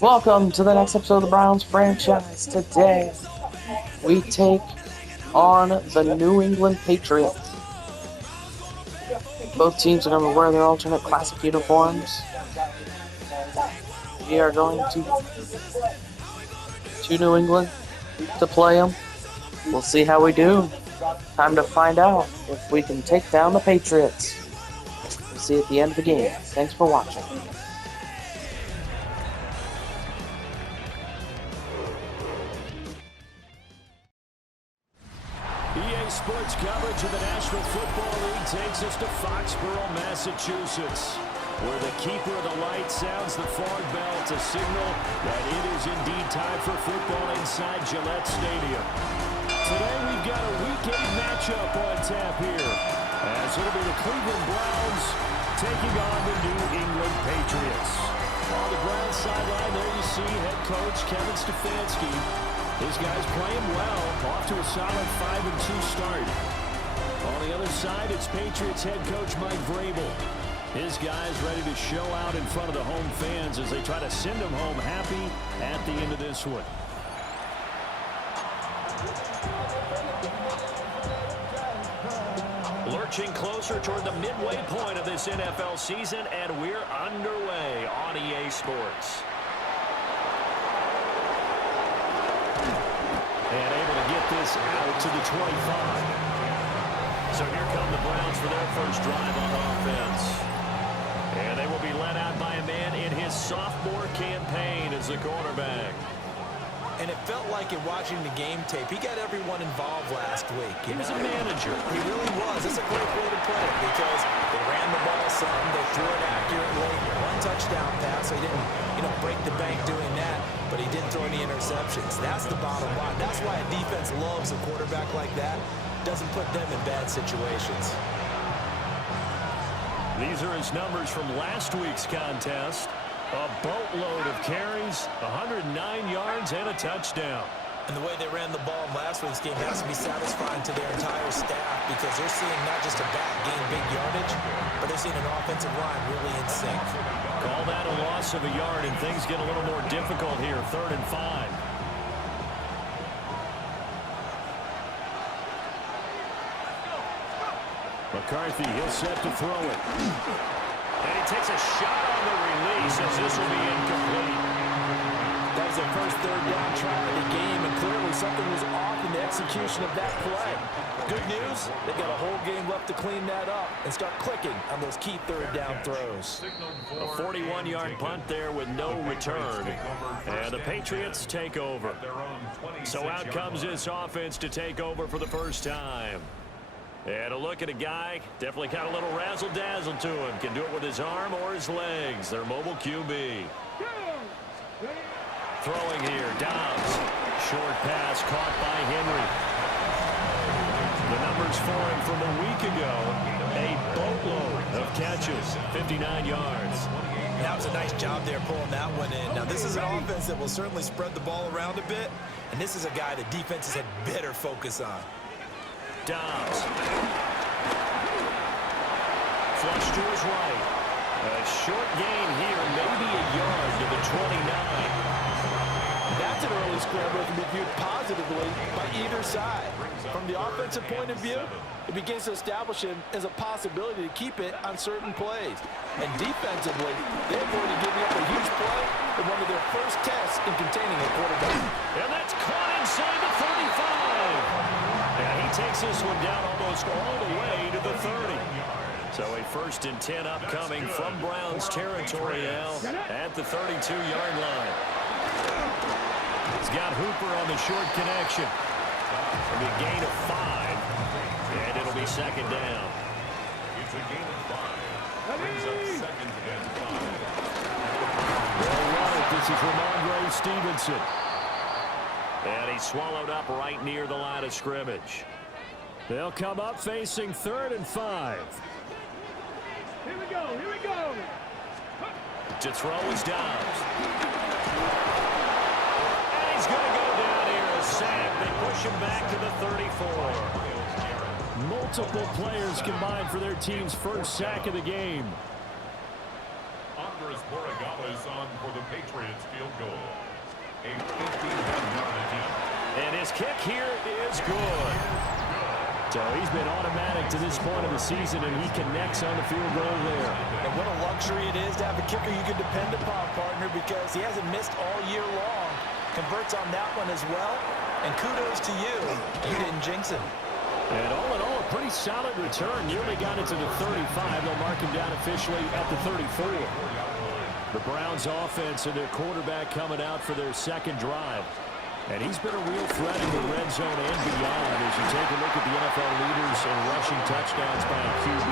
Welcome to the next episode of the Browns franchise. Today, we take on the New England Patriots. Both teams are going to wear their alternate classic uniforms. We are going to New England to play them. We'll see how we do. Time to find out if we can take down the Patriots. We'll see at the end of the game. Thanks for watching. EA Sports coverage of the National Football League takes us to Foxborough, Massachusetts, where the keeper of the light sounds the fog bell to signal that it is indeed time for football inside Gillette Stadium. Today we've got a Week 8 matchup on tap here, as it'll be the Cleveland Browns taking on the New England Patriots. On the Browns sideline, there you see head coach Kevin Stefanski. His guys playing well, off to a solid 5-2 start. On the other side, it's Patriots head coach Mike Vrabel. His guys ready to show out in front of the home fans as they try to send them home happy at the end of this one. Lurching closer toward the midway point of this NFL season, and we're underway on EA Sports. And able to get this out to the 25. So here come the Browns for their first drive on offense. And they will be led out by a man in his sophomore campaign as the quarterback. And it felt like in watching the game tape, he got everyone involved last week. He was a manager. He really was. It's a great way to play it because they ran the ball some, they threw it accurately. One touchdown pass. They didn't, break the bank doing that, but he didn't throw any interceptions. That's the bottom line. That's why a defense loves a quarterback like that. Doesn't put them in bad situations. These are his numbers from last week's contest. A boatload of carries, 109 yards, and a touchdown. And the way they ran the ball in last week's game has to be satisfying to their entire staff because they're seeing not just a back gain big yardage, but they're seeing an offensive line really in sync. Call that a loss of a yard, and things get a little more difficult here, 3rd and 5. McCarthy, he'll set to throw it. And he takes a shot on the release as this will be incomplete. That was their first 3rd down try of the game, and clearly something was off in the execution of that play. Good news, they've got a whole game left to clean that up and start clicking on those key 3rd down throws. A 41-yard punt there with no return. And the Patriots take over. So out comes this offense to take over for the first time. And a look at a guy, definitely got a little razzle-dazzle to him. Can do it with his arm or his legs. Their mobile QB. Throwing here, Dobbs. Short pass caught by Henry. The numbers for him from a week ago, a boatload of catches, 59 yards. That was a nice job there pulling that one in. Now, this is an offense that will certainly spread the ball around a bit, and this is a guy that defenses had better focus on. Dobbs. Flush to his right. A short gain here, maybe a yard to the 29. That's an early scramble that can be viewed positively by either side. From the offensive point of view, it begins to establish him as a possibility to keep it on certain plays. And defensively, they avoided giving up a huge play in one of their first tests in containing a quarterback. And that's caught inside the 35. And he takes this one down almost all the way to the 30. So a 1st and 10 upcoming from Browns territory now at the 32-yard line. He's got Hooper on the short connection. It'll be a gain of 5, and it'll be 2nd down. It's a gain of 5. Brings up 2nd and 5. All right, this is Ramondre Stevenson. And he's swallowed up right near the line of scrimmage. They'll come up facing 3rd and 5. Here we go, here we go. To throw is Dobbs. And he's going to go down here, a sack. They push him back to the 34. Multiple players combined for their team's first sack of the game. on for the Patriots field goal. A 51-yard attempt. And his kick here is good. So he's been automatic to this point of the season, and he connects on the field goal there. And what a luxury it is to have a kicker you can depend upon, partner, because he hasn't missed all year long. Converts on that one as well. And kudos to you. You didn't jinx him. And all in all, a pretty solid return. Nearly got it to the 35. They'll mark him down officially at the 34. The Browns offense and their quarterback coming out for their second drive. And he's been a real threat in the red zone and beyond. As you take a look at the NFL leaders in rushing touchdowns by a QB,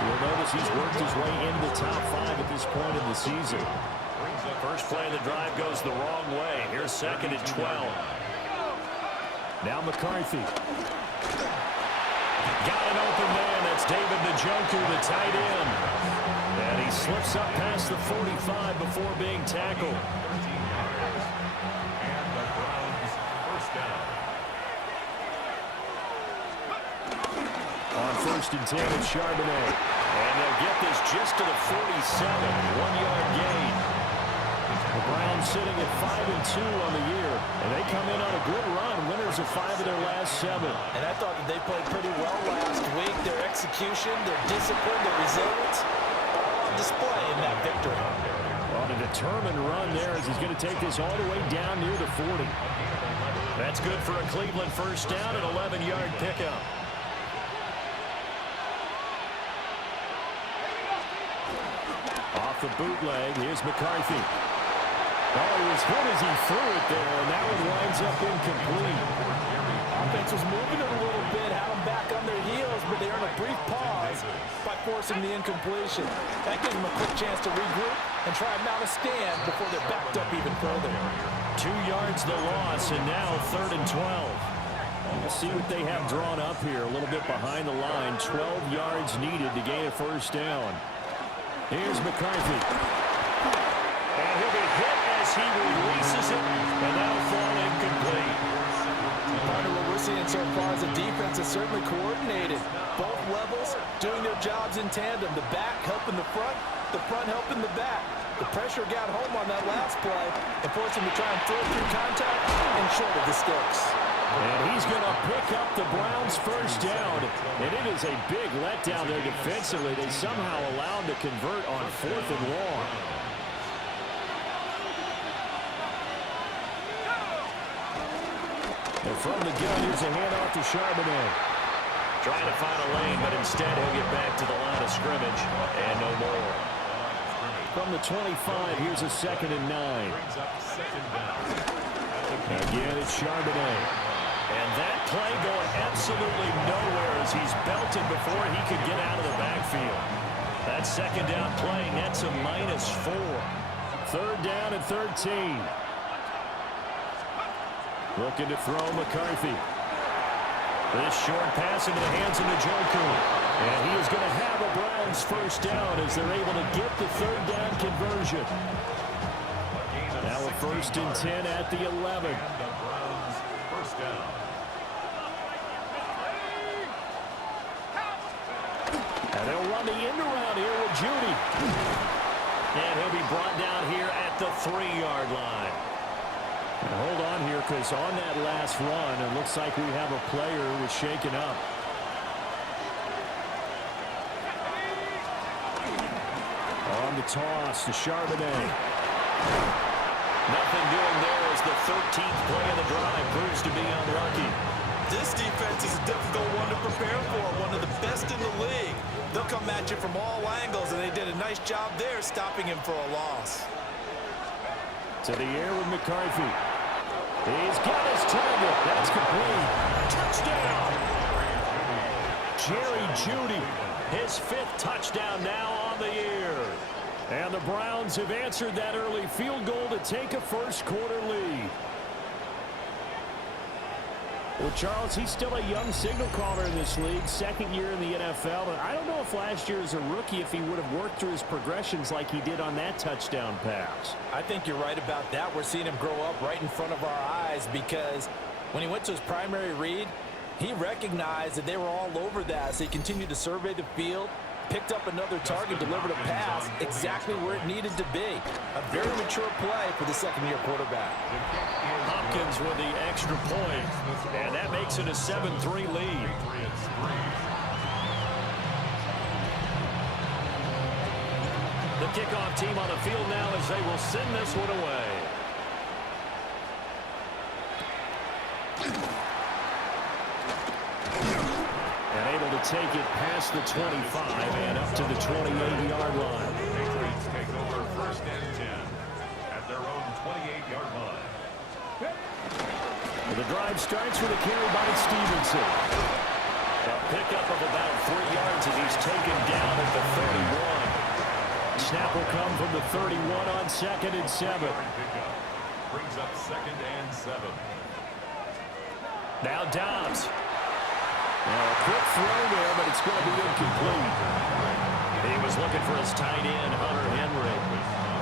you'll notice he's worked his way into the top 5 at this point in the season. First play of the drive goes the wrong way. Here's 2nd and 12. Now McCarthy. Got an open man. That's David Njoku, the tight end. And he slips up past the 45 before being tackled. And the Browns first down. On 1st and 10, it's Charbonnet. And they'll get this just to the 47. 1-yard gain. The Browns sitting at 5-2 on the year. And they come in on a good run. Winners of 5 of their last 7. And I thought that they played pretty well last week. Their execution, their discipline, their resilience, all on display in that victory. On a determined run there as he's going to take this all the way down near the 40. That's good for a Cleveland first down, an 11-yard pickup. Off the bootleg, here's McCarthy. Oh, he was hit as he threw it there, and that one winds up incomplete. Offense was moving it a little bit, had them back on their heels, but they earned a brief pause by forcing the incompletion. That gives them a quick chance to regroup and try and mount a stand before they're backed up even further. 2 yards the loss, and now 3rd and 12. We'll see what they have drawn up here, a little bit behind the line. 12 yards needed to gain a first down. Here's McCarthy. And he'll be hit as he releases it, and that'll fall incomplete. Part of what we're seeing so far is the defense is certainly coordinated. Both levels doing their jobs in tandem. The back helping the front helping the back. The pressure got home on that last play and forced him to try and throw through contact and short of the sticks. And he's going to pick up the Browns' first down. And it is a big letdown there defensively. They somehow allowed him to convert on 4th and long. And from the gun, here's a handoff to Charbonnet. Trying to find a lane, but instead he'll get back to the line of scrimmage. And no more. From the 25, here's a 2nd and 9. Again, it's Charbonnet. And that play going absolutely nowhere as he's belted before he could get out of the backfield. That 2nd down play nets a -4. 3rd down and 13. Looking to throw McCarthy. This short pass into the hands of Njoku. And he is going to have a Browns first down as they're able to get the 3rd down conversion. Now a 1st and 10 at the 11. And they'll run the end around here with Judy. And he'll be brought down here at the 3-yard line. And hold on here, because on that last run, it looks like we have a player who was shaken up. On the toss to Charbonnet. Nothing doing there as the 13th play of the drive proves to be unlucky. This defense is a difficult one to prepare for, one of the best in the league. They'll come at you from all angles, and they did a nice job there stopping him for a loss. To the air with McCarthy. He's got his target. That's complete. Touchdown. Jerry Jeudy, his 5th touchdown now on the year. And the Browns have answered that early field goal to take a first-quarter lead. Well, Charles, he's still a young signal caller in this league, 2nd year in the NFL. But I don't know if last year as a rookie, if he would have worked through his progressions like he did on that touchdown pass. I think you're right about that. We're seeing him grow up right in front of our eyes because when he went to his primary read, he recognized that they were all over that. So he continued to survey the field, picked up another target, delivered a pass exactly where it needed to be. A very mature play for the second-year quarterback. Hopkins with the extra point, and that makes it a 7-3 lead. The kickoff team on the field now as they will send this one away. And able to take it past the 25 and up to the 28-yard line. Patriots take over 1st and 10 at their own 28-yard line. The drive starts with a carry by Stevenson. A pickup of about 3 yards as he's taken down at the 31. Snap will come from the 31 on 2nd and 7. Brings up 2nd and 7. Now Dobbs. Now a quick throw there, but it's going to be incomplete. He was looking for his tight end, Hunter Henry.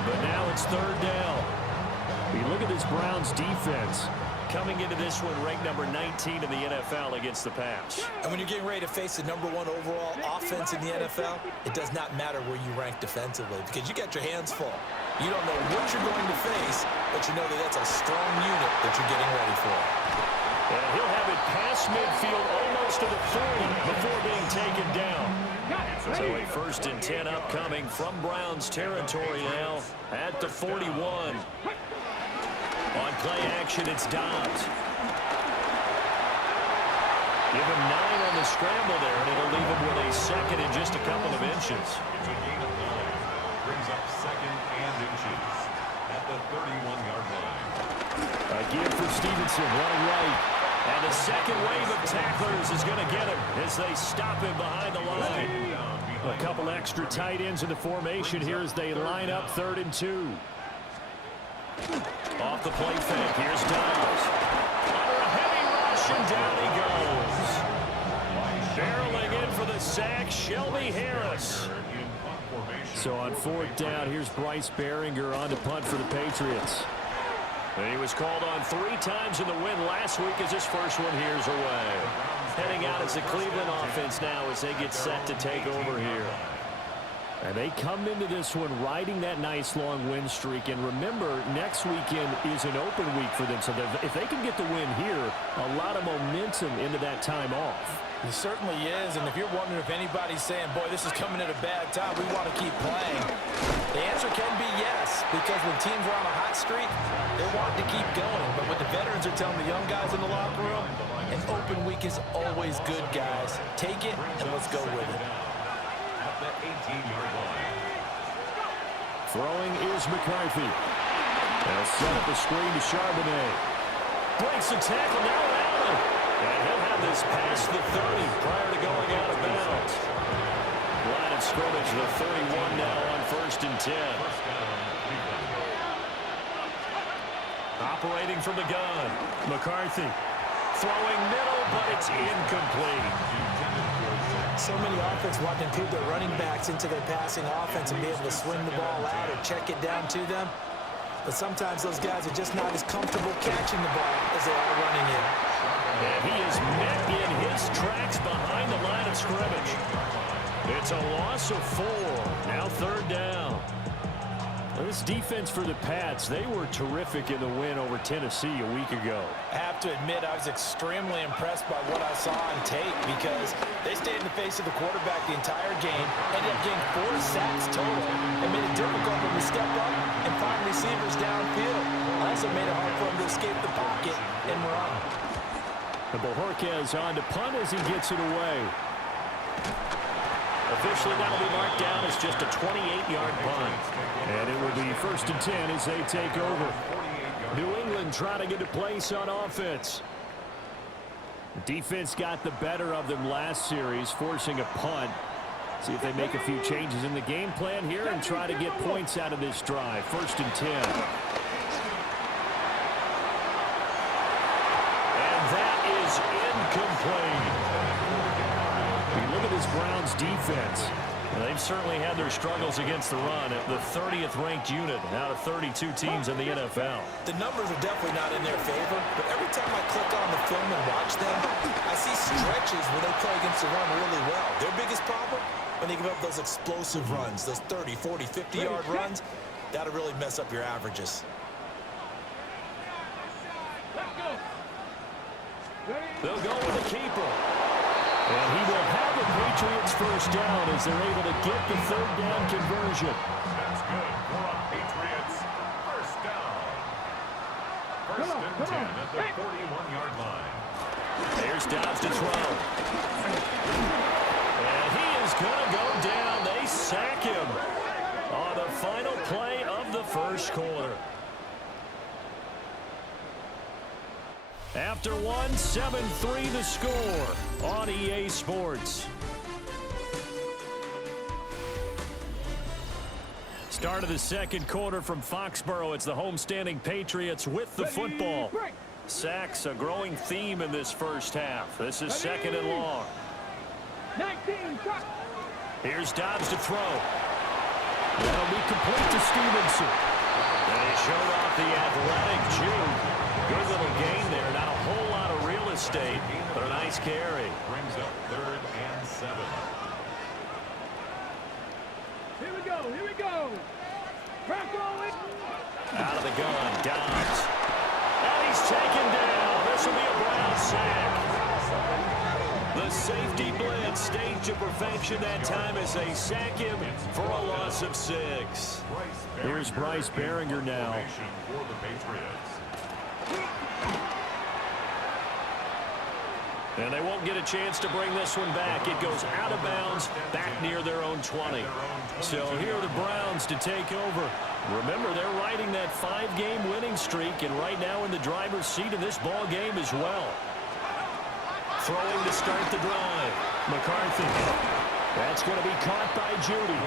But now it's 3rd down. You look at this Browns defense. Coming into this one, ranked number 19 in the NFL against the pass. And when you're getting ready to face the #1 overall offense in the NFL, it does not matter where you rank defensively because you got your hands full. You don't know what you're going to face, but you know that that's a strong unit that you're getting ready for. And he'll have it past midfield almost to the 40 before being taken down. So a 1st and 10 upcoming from Browns territory now at the 41. On play action, it's Dobbs. Give him 9 on the scramble there, and it'll leave him with a 2nd and just a couple of inches. It's a gain of 9. Brings up 2nd and inches at the 31-yard line. A give for Stevenson, running right. And the second wave of tacklers is going to get him as they stop him behind the line. A couple extra tight ends in the formation here as they line up 3rd and 2. Off the play fake, here's Dobbs. Under a heavy rush, and down he goes. Barreling in for the sack, Shelby Harris. So on 4th down, here's Bryce Behringer on to punt for the Patriots. And he was called on 3 times in the win last week as his first one here's away. Heading out as the Cleveland offense now as they get set to take over here. And they come into this one riding that nice long win streak. And remember, next weekend is an open week for them. So if they can get the win here, a lot of momentum into that time off. It certainly is. And if you're wondering if anybody's saying, boy, this is coming at a bad time, we want to keep playing, the answer can be yes. Because when teams are on a hot streak, they want to keep going. But what the veterans are telling the young guys in the locker room, an open week is always good, guys. Take it and let's go with it. At the 18-yard line. Throwing is McCarthy. They'll set up a screen to Charbonnet. Breaks the tackle, now Allen. And he'll have this past the 30 prior to going out of bounds. Line of scrimmage, the 31 now on 1st and 10. Operating from the gun. McCarthy. Throwing middle, but it's incomplete. So many offenses want to include their running backs into their passing offense and be able to swing the ball out or check it down to them. But sometimes those guys are just not as comfortable catching the ball as they are running it. And he is met in his tracks behind the line of scrimmage. It's a loss of 4. Now 3rd down. This defense for the Pats, they were terrific in the win over Tennessee a week ago. I have to admit, I was extremely impressed by what I saw on tape because they stayed in the face of the quarterback the entire game, ended up getting 4 sacks total, and made it difficult for him to step up and find receivers downfield. Also made it hard for him to escape the pocket and run. And Bojorquez on to punt as he gets it away. Officially, that'll be marked down as just a 28-yard punt. And it will be 1st and 10 as they take over. New England trying to get a place on offense. The defense got the better of them last series, forcing a punt. See if they make a few changes in the game plan here and try to get points out of this drive. 1st and 10. And that is incomplete. You look at this Browns defense. They've certainly had their struggles against the run at the 30th ranked unit out of 32 teams in the NFL. The numbers are definitely not in their favor, but every time I click on the film and watch them, I see stretches where they play against the run really well. Their biggest problem? when they give up those explosive runs, those 30, 40, 50-yard runs, that'll really mess up your averages. They'll go with the keeper. And he will have the Patriots first down as they're able to get the third down conversion. That's good for a Patriots first down. First and 10 at the 41-yard line. Here's Dobbs to throw. And he is going to go down. They sack him on the final play of the first quarter. After one, 7-3 the score on EA Sports. Start of the second quarter from Foxborough. It's the homestanding Patriots with the football. Sacks, a growing theme in this first half. This is second and long. Here's Dobbs to throw. That'll be complete to Stevenson. And he showed off the athletic Jude. Good little gain there. Not a whole lot of real estate, but a nice carry. Brings up 3rd and 7. Here we go. Here we go. Out of the gun, Dobbs. And he's taken down. This will be a Brown sack. The safety blitz staged to perfection that time as they sack him for a loss of 6. Here's Bryce Behringer now. For the Patriots. And they won't get a chance to bring this one back. It goes out of bounds, back near their own 20. So here are the Browns to take over. Remember, they're riding that 5-game winning streak, and right now in the driver's seat of this ball game as well. Throwing to start the drive. McCarthy. That's going to be caught by Judy.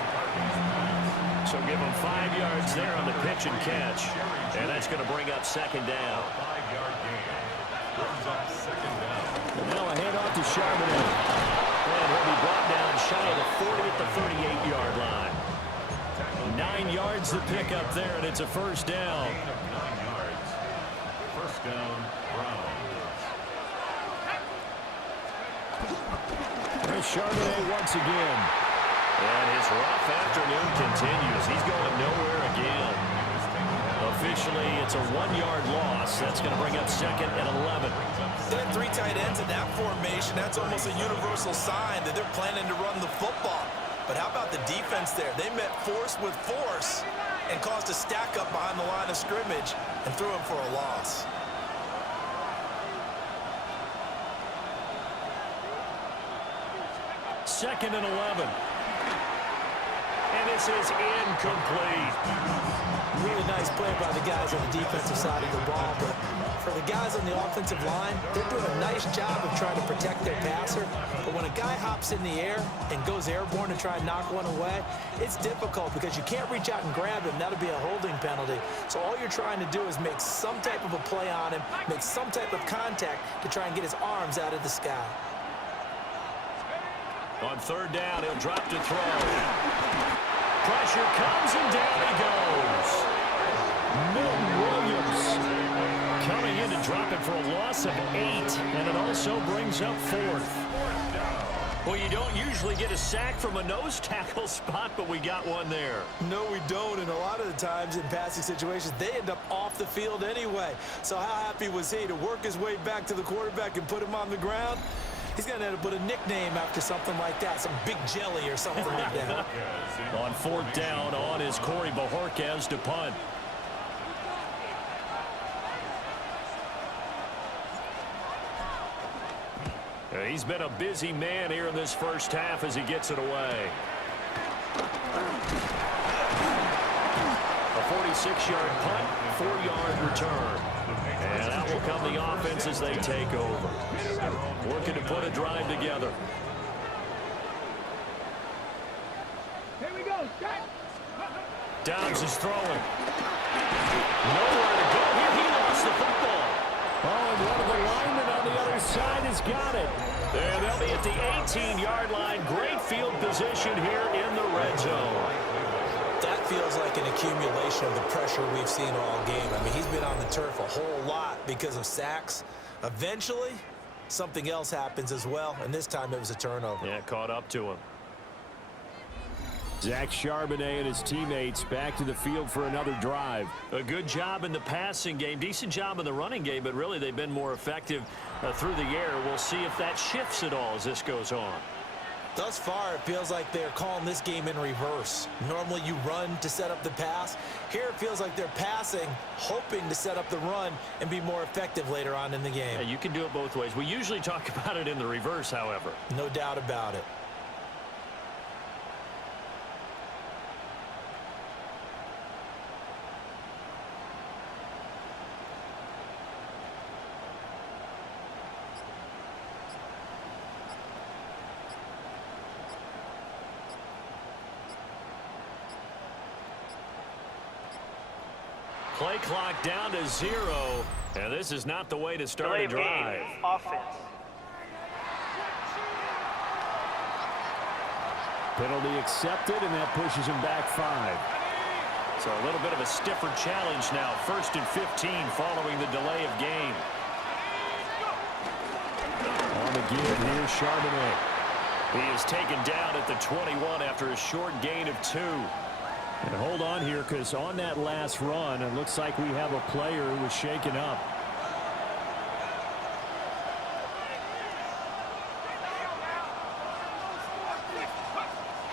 So give him 5 yards there on the pitch and catch. And that's going to bring up second down. 5-yard gain. Brings up second down. And now a handoff to Charbonnet. And he'll be brought down shy of the 40 at the 38-yard line. 9 yards to pick up there, and it's a first down. Gain of 9 yards. First down, Browns. There's Charbonnet once again. And his rough afternoon continues. He's going nowhere again. Officially, it's a 1-yard loss. That's going to bring up second and 11. They have 3 tight ends in that formation. That's almost a universal sign that they're planning to run the football. But how about the defense there? They met force with force and caused a stack up behind the line of scrimmage and threw him for a loss. Second and 11. And this is incomplete. Really nice play by the guys on the defensive side of the ball, but for the guys on the offensive line, they're doing a nice job of trying to protect their passer. But when a guy hops in the air and goes airborne to try and knock one away, it's difficult because you can't reach out and grab him. That'll be a holding penalty. So all you're trying to do is make some type of a play on him, make some type of contact to try and get his arms out of the sky. On third down, he'll drop to throw. Pressure comes, and down he goes. Milton Williams coming in to drop it for a loss of 8, and it also brings up 4th. Well, you don't usually get a sack from a nose tackle spot, but we got one there. No, we don't, and a lot of the times in passing situations, they end up off the field anyway. So how happy was he to work his way back to the quarterback and put him on the ground? He's going to have to put a nickname after something like that, some Big Jelly or something like that. On fourth down, on is Corey Bajorquez to punt. He's been a busy man here in this first half as he gets it away. A 46-yard punt, 4-yard return. And out will come the offense as they take over. Working to put a drive together. Here we go. Dobbs is throwing. Nowhere to go here. He lost the football. Oh, and one of the linemen on the other side has got it. And they'll be at the 18-yard line. Great field position here in the red zone. That feels like an accumulation of the pressure we've seen all game. I mean, he's been on the turf a whole lot because of sacks. Eventually, something else happens as well, and this time it was a turnover. Yeah, caught up to him. Zach Charbonnet and his teammates back to the field for another drive. A good job in the passing game, decent job in the running game, but really they've been more effective through the air. We'll see if that shifts at all as this goes on. Thus far, it feels like they're calling this game in reverse. Normally you run to set up the pass. Here it feels like they're passing, hoping to set up the run and be more effective later on in the game. Yeah, you can do it both ways. We usually talk about it in the reverse, however. No doubt about it. Play clock down to 0, and this is not the way to start a drive. Offense. Penalty accepted, and that pushes him back 5. So a little bit of a stiffer challenge now. 1st and 15 following the delay of game. On the give, here's Charbonnet. He is taken down at the 21 after a short gain of 2. And hold on here, because on that last run, it looks like we have a player who was shaken up.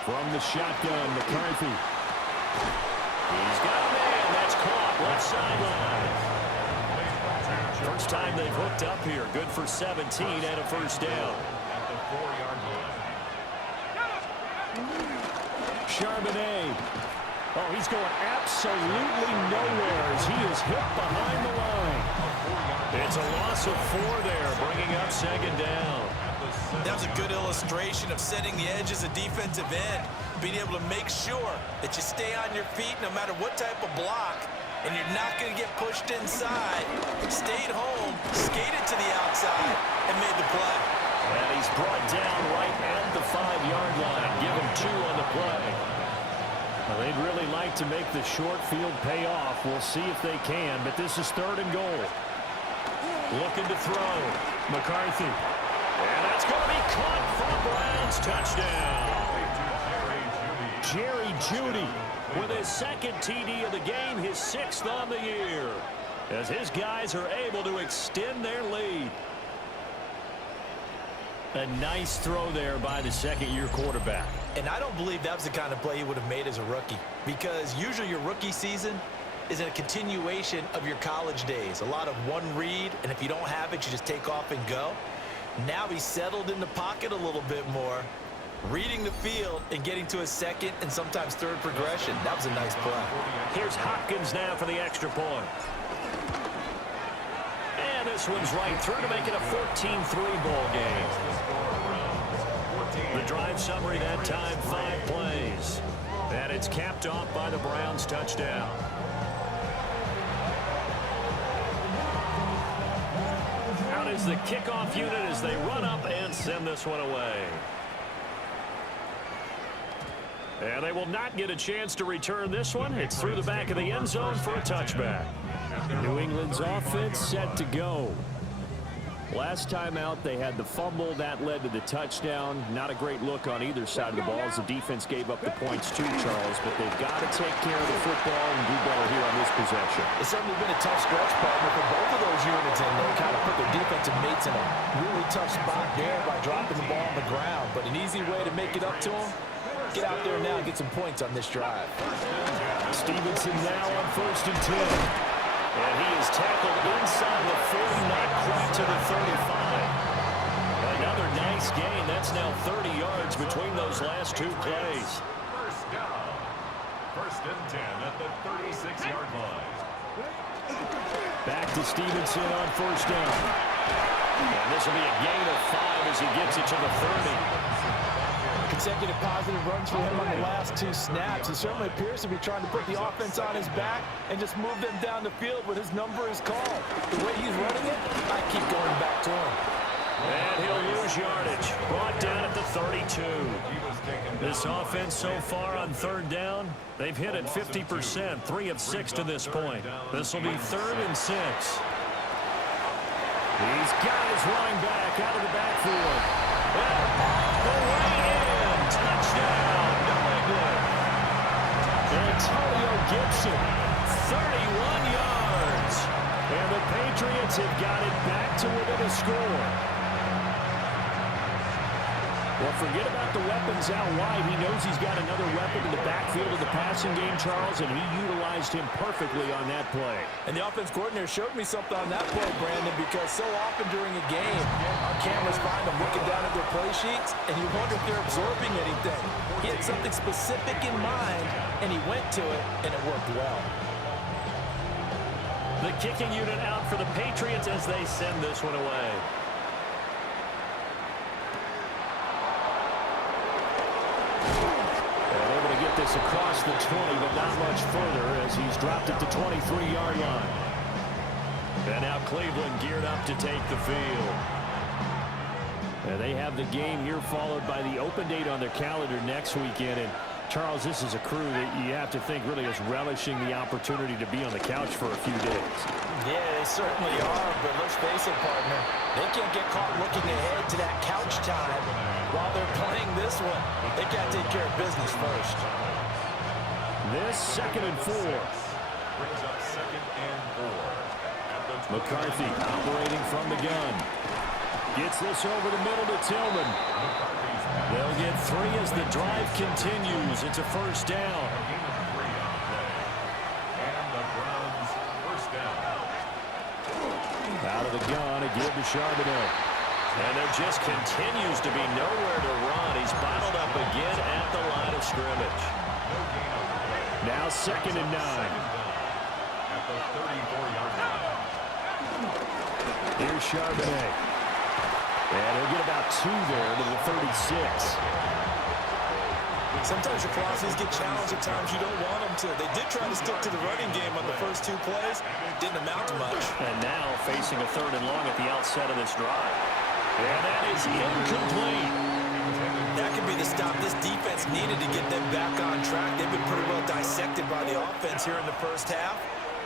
From the shotgun, McCarthy. He's got a man. That's caught. Left sideline. First time they've hooked up here. Good for 17 and a first down. At the 4-yard line. Charbonnet. Oh, he's going absolutely nowhere as he is hit behind the line. It's a loss of 4 there, bringing up 2nd down. That was a good illustration of setting the edge as a defensive end, being able to make sure that you stay on your feet no matter what type of block, and you're not going to get pushed inside. Stayed home, skated to the outside, and made the play. And he's brought down right at the 5-yard line. Give him 2 on the play. Well, they'd really like to make the short field pay off. We'll see if they can, but this is 3rd and goal. Looking to throw. McCarthy. And that's going to be caught for the Browns. Touchdown. Jerry Jeudy with his 2nd TD of the game, his 6th on the year, as his guys are able to extend their lead. A nice throw there by the 2nd-year quarterback. And I don't believe that was the kind of play he would have made as a rookie, because usually your rookie season is a continuation of your college days. A lot of one read, and if you don't have it, you just take off and go. Now he's settled in the pocket a little bit more, reading the field and getting to his 2nd and sometimes 3rd progression. That was a nice play. Here's Hopkins now for the extra point. And this one's right through to make it a 14-3 ball game. The drive summary that time, 5 plays. And it's capped off by the Browns touchdown. Out is the kickoff unit as they run up and send this one away. And they will not get a chance to return this one. It's through the back of the end zone for a touchback. New England's offense set to go. Last time out, they had the fumble. That led to the touchdown. Not a great look on either side of the ball as the defense gave up the points too, Charles. But they've got to take care of the football and do better here on this possession. It's certainly been a tough stretch, partner, for both of those units, and they kind of put their defensive mates in a really tough spot there by dropping the ball on the ground. But an easy way to make it up to them, get out there now and get some points on this drive. Stevenson now on 1st and 10. And he is tackled inside the 40, not quite to the 35. Another nice gain. That's now 30 yards between those last 2 plays. First down. 1st and 10 at the 36-yard line. Back to Stevenson on 1st down. And this will be a gain of 5 as he gets it to the 30. Consecutive positive runs for him on the last 2 snaps. He certainly appears to be trying to put the offense on his back and just move them down the field when his number is called. The way he's running it, I keep going back to him. And he'll lose yardage. Brought down at the 32. This offense so far on 3rd down, they've hit it 50%, 3 of 6 to this point. This will be 3rd and 6. These guys running back out of the backfield. And the way in. Touchdown, New England. Antonio Gibson, 31 yards. And the Patriots have got it back to within a score. Well, forget about the weapons out wide. He knows he's got another weapon in the backfield of the passing game, Charles, and he utilized him perfectly on that play. And the offense coordinator showed me something on that play, Brandon, because so often during a game, our cameras find them looking down at their play sheets, and you wonder if they're absorbing anything. He had something specific in mind, and he went to it, and it worked well. The kicking unit out for the Patriots as they send this one away. This across the 20, but not much further as he's dropped it to 23-yard line. And now Cleveland geared up to take the field. And they have the game here followed by the open date on their calendar next weekend. And Charles, this is a crew that you have to think really is relishing the opportunity to be on the couch for a few days. Yeah, they certainly are, but let's face it, partner. They can't get caught looking ahead to that couch time while they're playing this one. They got to take care of business first. This 2nd and 4. Brings up 2nd and 4. McCarthy operating from the gun. Gets this over the middle to Tillman. They'll get 3 as the drive continues. It's a first down. And the Browns first down. Out of the gun, a give to Charbonnet. And there just continues to be nowhere to run. He's bottled up again at the line of scrimmage. Now 2nd and 9. At the 34-yard line. Here's Charbonnet. And he'll get about 2 there to the 36. Sometimes your velocities get challenged at times you don't want them to. They did try to stick to the running game on the first 2 plays. Didn't amount to much. And now facing a 3rd and long at the outset of this drive. And that is incomplete. That could be the stop this defense needed to get them back on track. They've been pretty well dissected by the offense here in the first half.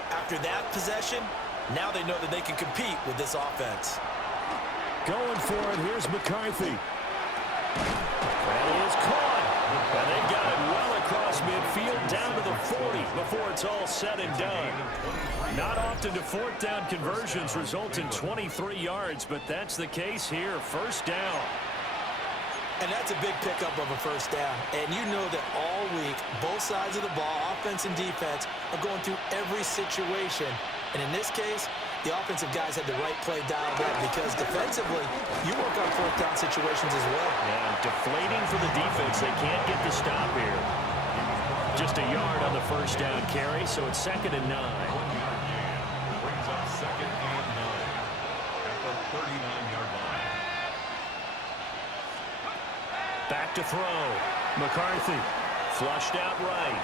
After that possession, now they know that they can compete with this offense. Going for it, here's McCarthy. That is caught. And they've got it well across midfield down to the 40 before it's all said and done. Not often do 4th down conversions result in 23 yards, but that's the case here. First down. And that's a big pickup of a first down. And you know that all week, both sides of the ball, offense and defense, are going through every situation. And in this case, the offensive guys had the right play dialed up because defensively, you work on 4th down situations as well. Yeah, deflating for the defense. They can't get the stop here. Just a yard on the first down carry, so it's 2nd and 9. Brings up 2nd and 9 at the 39-yard line. Back to throw. McCarthy flushed out right.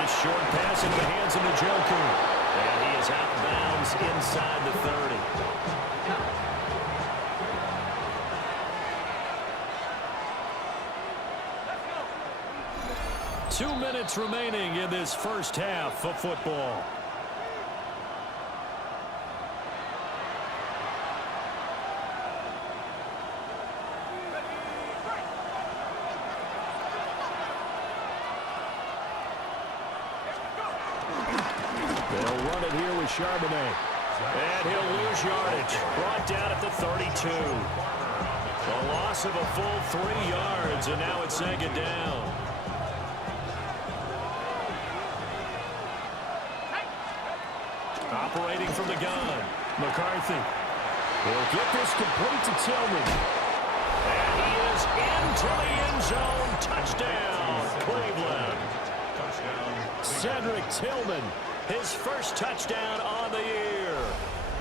This short pass into the hands of Njoku. And he is out of bounds inside the 30. 2 minutes remaining in this first half of football. Charbonnet. And he'll lose yardage. Brought down at the 32. A loss of a full 3 yards, and now it's 2nd down. Operating from the gun. McCarthy. He'll get this complete to Tillman. And he is into the end zone. Touchdown, Cleveland. Cedric Tillman. His first touchdown on the year.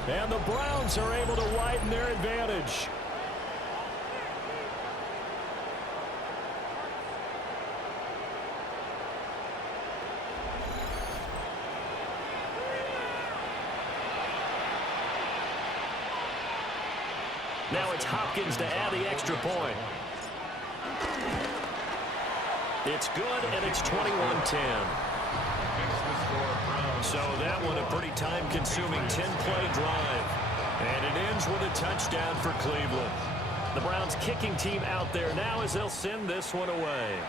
And the Browns are able to widen their advantage. Now it's Hopkins to add the extra point. It's good, and it's 21-10. So that one a pretty time-consuming 10-play drive. And it ends with a touchdown for Cleveland. The Browns kicking team out there now as they'll send this one away.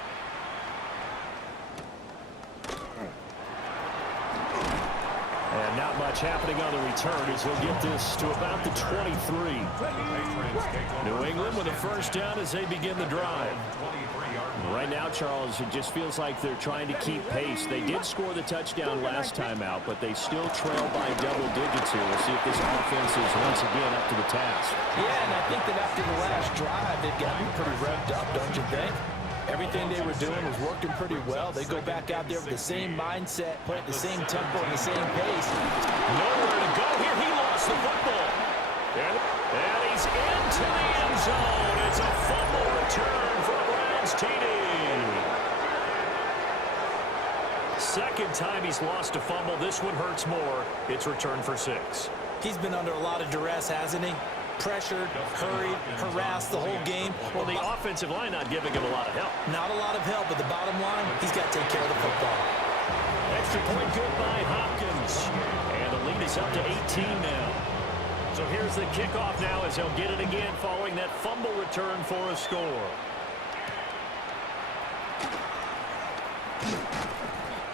much happening on the return as he'll get this to about the 23. New England with a first down as they begin the drive. Right now, Charles, it just feels like they're trying to keep pace. They did score the touchdown last time out, but they still trail by double digits here. We'll see if this offense is once again up to the task. Yeah, and I think that after the last drive, they've gotten pretty revved up, don't you think? Everything they were doing was working pretty well. They go back out there with the same mindset, play at the same tempo and the same pace. Nowhere to go here. He lost the football. And he's into the end zone. It's a fumble return for the Browns TD. Second time he's lost a fumble. This one hurts more. It's returned for 6. He's been under a lot of duress, hasn't he? Pressured, hurried, harassed the whole game. Well, the offensive line not giving him a lot of help. Not a lot of help, but the bottom line, he's got to take care of the football. Extra point good by Hopkins. And the lead is up to 18 now. So here's the kickoff now as he'll get it again following that fumble return for a score.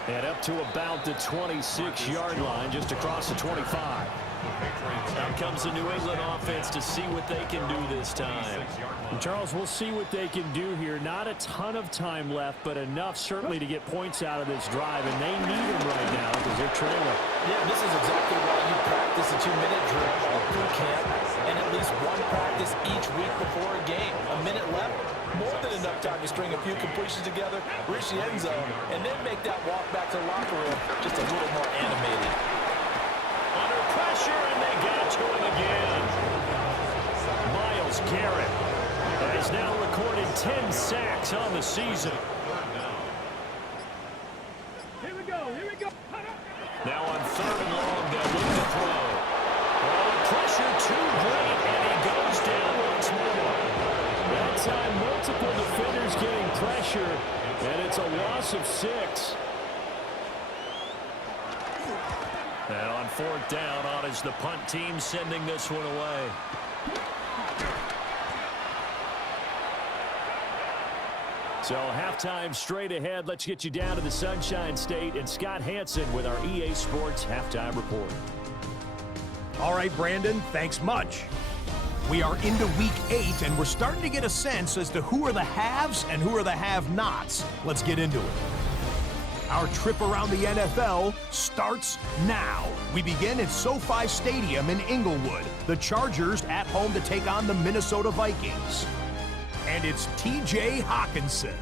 And up to about the 26-yard line, just across the 25. Now comes the New England offense to see what they can do this time. And Charles, we'll see what they can do here. Not a ton of time left, but enough certainly to get points out of this drive, and they need them right now because they're trailing. Yeah, this is exactly why you practice a 2-minute drill through camp and at least one practice each week before a game. A minute left, more than enough time to string a few completions together, reach the end zone, and then make that walk back to the locker room just a little more animated. Under pressure, and they got to him again. Myles Garrett has now recorded 10 sacks on the season. Here we go, here we go. Now on 3rd and long, they'll look to throw. Oh, pressure too great, and he goes down once more. That time, multiple defenders getting pressure, and it's a loss of 6. Now on 4th down, on is the punt team sending this one away. So halftime straight ahead. Let's get you down to the Sunshine State and Scott Hansen with our EA Sports Halftime Report. All right, Brandon, thanks much. We are into Week 8, and we're starting to get a sense as to who are the haves and who are the have-nots. Let's get into it. Our trip around the NFL starts now. We begin at SoFi Stadium in Inglewood. The Chargers at home to take on the Minnesota Vikings. And it's T.J. Hawkinson.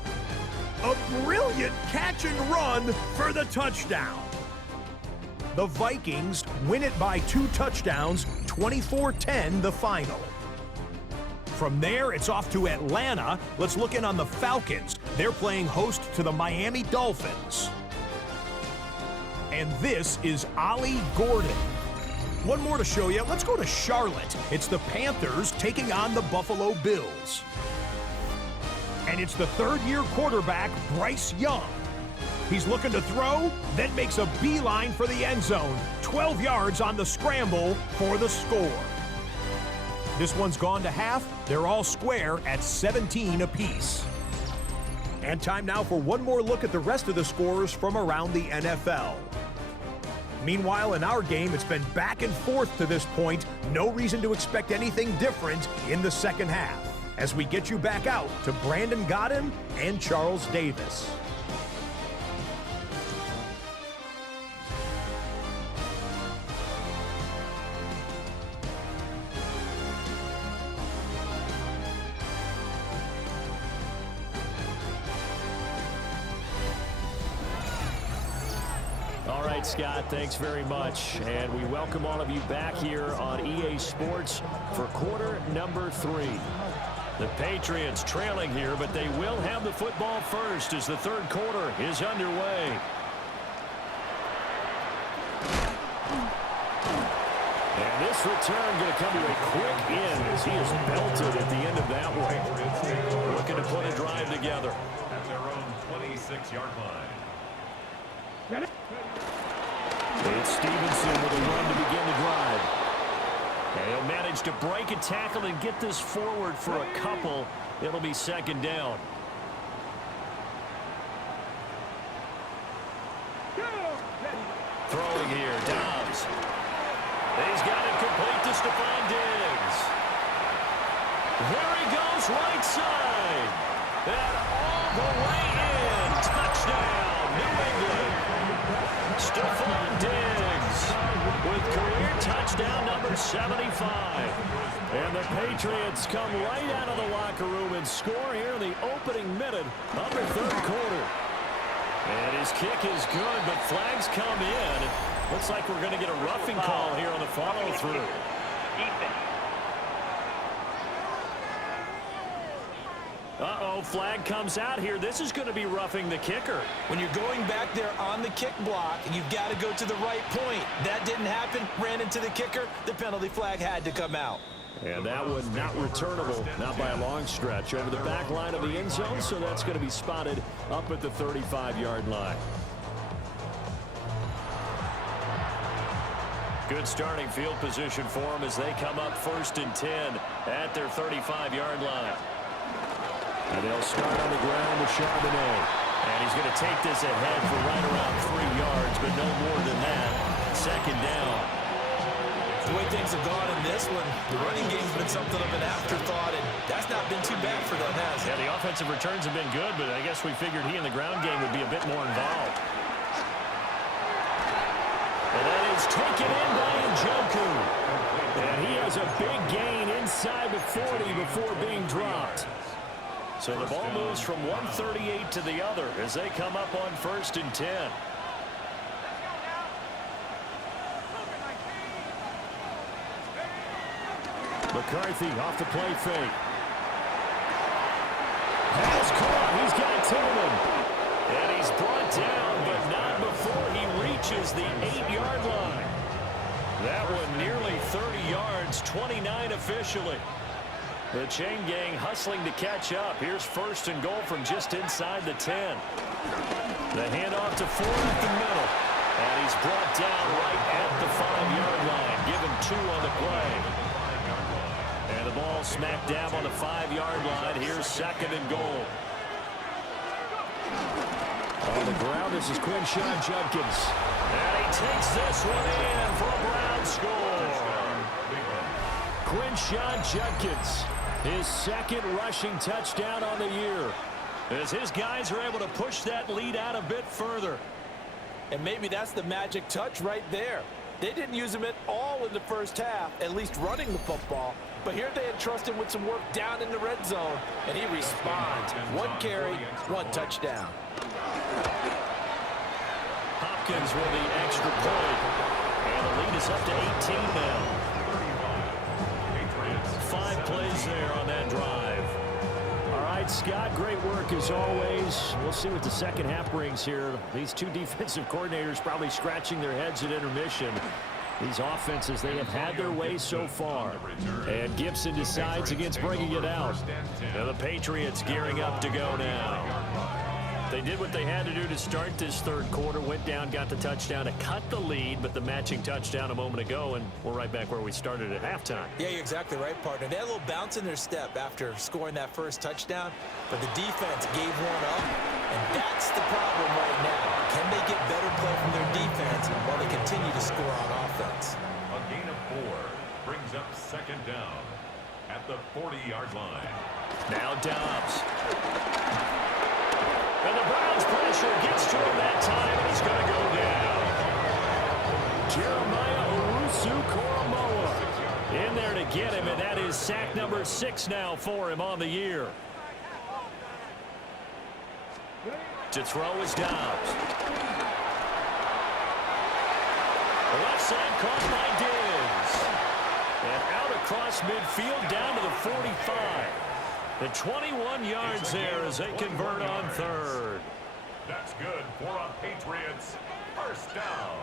A brilliant catch and run for the touchdown. The Vikings win it by 2 touchdowns, 24-10 the final. From there, it's off to Atlanta. Let's look in on the Falcons. They're playing host to the Miami Dolphins. And this is Ollie Gordon. One more to show you. Let's go to Charlotte. It's the Panthers taking on the Buffalo Bills. And it's the 3rd-year quarterback, Bryce Young. He's looking to throw, then makes a beeline for the end zone. 12 yards on the scramble for the score. This one's gone to half. They're all square at 17 apiece. And time now for one more look at the rest of the scores from around the NFL. Meanwhile, in our game, it's been back and forth to this point. No reason to expect anything different in the second half, as we get you back out to Brandon Godden and Charles Davis. All right, Scott, thanks very much. And we welcome all of you back here on EA Sports for quarter number 3. The Patriots trailing here, but they will have the football first as the 3rd quarter is underway. And this return going to come to a quick end as he is belted at the end of that one. Looking to put a drive together. At their own 26-yard line. It's Stevenson with a run to begin the drive. And he'll manage to break a tackle and get this forward for a couple. It'll be 2nd down. Throwing here, Dobbs. He's got it complete to Stephon Diggs. There he goes, right side. And all the way in. Touchdown, New England. Stephon Diggs with career touchdown number 75. And the Patriots come right out of the locker room and score here in the opening minute of the third quarter. And his kick is good, but flags come in. Looks like we're going to get a roughing call here on the follow-through. Uh-oh, flag comes out here. This is going to be roughing the kicker. When you're going back there on the kick block, you've got to go to the right point. That didn't happen, ran into the kicker. The penalty flag had to come out. And that one not returnable, not by a long stretch, over the back line of the end zone, so that's going to be spotted up at the 35-yard line. Good starting field position for them as they come up 1st and 10 at their 35-yard line. And they'll start on the ground with Charbonnet. And he's going to take this ahead for right around 3 yards, but no more than that. 2nd down. The way things have gone in this one, the running game's been something of an afterthought, and that's not been too bad for them, has it? Yeah, the offensive returns have been good, but I guess we figured he in the ground game would be a bit more involved. And that is taken in by Njoku. And he has a big gain inside the 40 before being dropped. So the ball moves from 138 to the other as they come up on 1st and 10. McCarthy off the play fake. Pass caught. He's got Tillman. And he's brought down, but not before he reaches the 8-yard line. That one nearly 30 yards, 29 officially. The chain gang hustling to catch up. Here's 1st and goal from just inside the 10. The handoff to Ford at the middle. And he's brought down right at the 5-yard line. Give him 2 on the play. And the ball smack dab on the 5-yard line. Here's 2nd and goal. On the ground, this is Quinshawn Judkins. And he takes this one in for a Brown score. Quinshawn Judkins, his 2nd rushing touchdown on the year, as his guys are able to push that lead out a bit further. And maybe that's the magic touch right there. They didn't use him at all in the first half, at least running the football. But here they entrust him with some work down in the red zone, and he responds. 1 carry, 1 touchdown. Hopkins with the extra point. And the lead is up to 18 now. 5 plays there on that drive. All right, Scott, great work as always. We'll see what the second half brings here. These 2 defensive coordinators probably scratching their heads at intermission. These offenses, they have had their way so far. And Gibson decides against bringing it out. And the Patriots gearing up to go now. They did what they had to do to start this third quarter, went down, got the touchdown to cut the lead, but the matching touchdown a moment ago, and we're right back where we started at halftime. Yeah, you're exactly right, partner. They had a little bounce in their step after scoring that first touchdown, but the defense gave one up, and that's the problem right now. Can they get better play from their defense while they continue to score on offense? A gain of 4 brings up 2nd down at the 40-yard line. Now Dobbs. And the Browns pressure gets to him that time, and he's going to go down. Jeremiah Owusu-Koramoah in there to get him, and that is sack number 6 now for him on the year. To throw is Dobbs. Left side caught by Diggs. And out across midfield down to the 45. The 21 yards there as they convert on 3rd. That's good for a Patriots 1st down.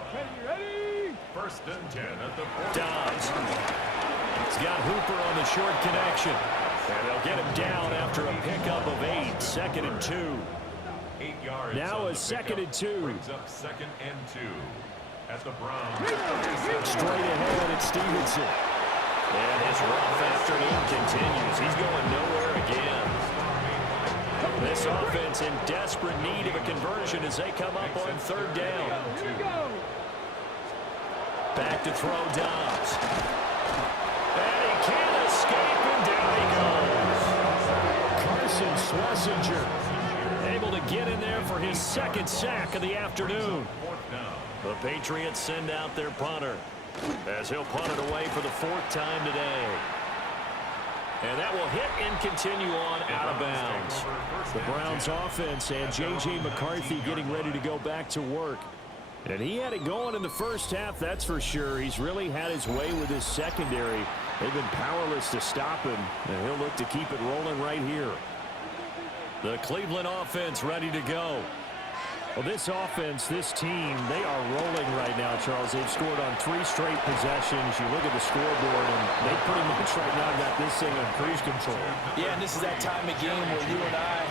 Ready? 1st and 10 at the 40. Dobbs. He's got Hooper on the short connection. And they'll get him down after a pickup of 8. 2nd and 2. 8 yards. Now a 2nd and 2. Brings up 2nd and 2 at the Browns. Straight ahead at Stevenson. And his rough afternoon continues. He's going nowhere again. This offense in desperate need of a conversion as they come up on 3rd down. Here we go. Back to throw Dobbs. And he can't escape, and down he goes. Carson Schlesinger able to get in there for his second sack of the afternoon. The Patriots send out their punter as he'll punt it away for the 4th time today. And that will hit and continue on out of bounds. The Browns offense and J.J. McCarthy getting ready to go back to work. And he had it going in the first half, that's for sure. He's really had his way with his secondary. They've been powerless to stop him, and he'll look to keep it rolling right here. The Cleveland offense ready to go. Well, this offense, this team, they are rolling right now, Charles. They've scored on 3 straight possessions. You look at the scoreboard, and they pretty much right now got this thing on cruise control. Yeah, and this is that time of game where you and I